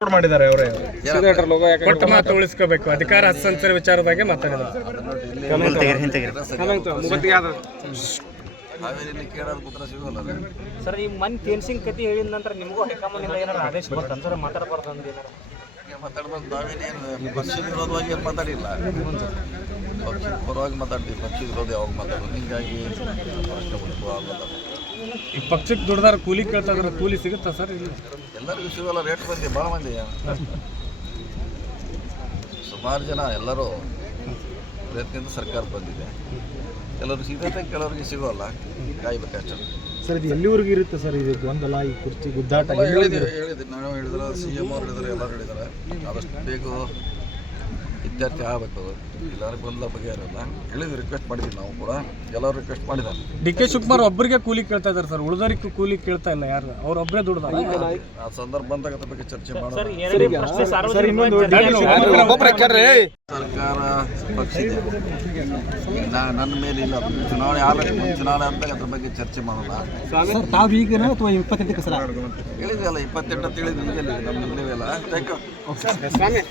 ಮಾಡಿದ್ದಾರೆ ಅವರೇ. ಕೊಟ್ಟ ಮಾತು ಉಳಿಸ್ಕೋಬೇಕು. ಅಧಿಕಾರ ಹಸ್ತಾಂತರ ವಿಚಾರದ ಬಗ್ಗೆ ಮಾತಾಡಿದ್ರು ಹಾವೇರಿಯಲ್ಲಿ ಕೇಳೋದು ಕೂತ್ರ ಸಿಗೋಲ್ಲ ಅದು. ಸರ್ ಈ ಮನ್ ತೇನ್ಸಿಂಗ್ ಕತಿ ಹೇಳಿದ ನಂತರ ನಿಮಗೂ ಏನಾರ ಆದೇಶ ಬರ್ತಾನೆ ಸರ್ ಮಾತಾಡಬಾರ್ದು ಅಂದ್ರೆ ಏನಾರು ನಾವೇನೇನು ವಿರೋಧವಾಗಿ ಏನು ಮಾತಾಡಿಲ್ಲ. ಪಕ್ಷ ಪರವಾಗಿ ಮಾತಾಡ್ತೀವಿ ಪಕ್ಷ ವಿರೋಧ ಯಾವಾಗ ಮಾತಾಡೋದು ಹೀಗಾಗಿ ಪ್ರಶ್ನೆ ಮುಂದೆ ಆಗೋಲ್ಲ. ಈ ಪಕ್ಷಕ್ಕೆ ದುಡ್ದಾರ ಕೂಲಿ ಕೇಳ್ತಾ ಇದಾರೆ ಕೂಲಿ ಸಿಗುತ್ತಾ ಸರ್ ಇಲ್ಲ? ಎಲ್ಲರಿಗೂ ಸಿಗೋಲ್ಲ ರೇಟ್ ಬಂದಿ ಭಾಳ ಮಂದಿ. ಸುಮಾರು ಜನ ಎಲ್ಲರೂ ಪ್ರಯತ್ನದಿಂದ ಸರ್ಕಾರ ಬಂದಿದೆ. ಕೆಲವರು ಸಿಗುತ್ತೆ ಕೆಲವರಿಗೆ ಸಿಗೋಲ್ಲ. ಕಾಯ್ಬೇಕಷ್ಟೇ ಸರ್ ಇದು ಎಲ್ಲಿವರೆಗೂ ಇರುತ್ತೆ ಸರ್ ಇದು ಗೊಂದಲ ಈ ಕುರ್ಚಿ ಗುದ್ದಾಟ? ಹೇಳಿದ್ರು ಹೇಳಿದ್ರು ನಾವು ಹೇಳಿದ್ರೆ ಸಿ ಎಂ ಅವ್ರು ಹೇಳಿದ್ರೆ ಎಲ್ಲರೂ ಹೇಳಿದ್ದಾರೆ ಆದಷ್ಟು ಬೇಗ ಇತ್ಯರ್ಥ ಆಗಬೇಕು ಎಲ್ಲರೂ ಬಗ್ಗೆ ಇರಲ್ಲ. ಹೇಳಿದ್ ರಿಕ್ವೆಸ್ಟ್ ಮಾಡಿದ್ವಿ ನಾವು ಕೂಡ. ಎಲ್ಲರೂ ರಿಕ್ವೆಸ್ಟ್ ಮಾಡಿದ್ದಾರೆ. ಡಿ ಕೆ ಶಿವಕುಮಾರ್ ಒಬ್ಬರಿಗೆ ಕೂಲಿ ಕೇಳ್ತಾ ಇದ್ದಾರೆ ಸರ್. ಉಳಿದೋರಿಗೆ ಕೂಲಿ ಕೇಳ್ತಾ ಇಲ್ಲ ಯಾರು? ಅವ್ರು ಒಬ್ಬರೇ ದುಡ್ದಾರ ಆ ಸಂದರ್ಭ ಬಂದಾಗ ಅದ್ರ ಬಗ್ಗೆ ಚರ್ಚೆ ಮಾಡೋಣ. ಸರ್ಕಾರ ಪಕ್ಷ ನನ್ನ ಮೇಲೆ ಇಲ್ಲ. ಚುನಾವಣೆ ಆಗಬೇಕು ಚುನಾವಣೆ ಅಂದಾಗ ಅದ್ರ ಬಗ್ಗೆ ಚರ್ಚೆ ಮಾಡೋಣ. ತಾವು ಈಗ ಅಥವಾ ಇಪ್ಪತ್ತೆಂಟಕ್ಕೆ ಸರ್? ಹೇಳಿದ್ರಲ್ಲ ಇಪ್ಪತ್ತೆಂಟು ಅಂತ ನಮ್ಮ ನಮ್ದು ಇಲ್ಲವೇ ಇಲ್ಲ. Thank you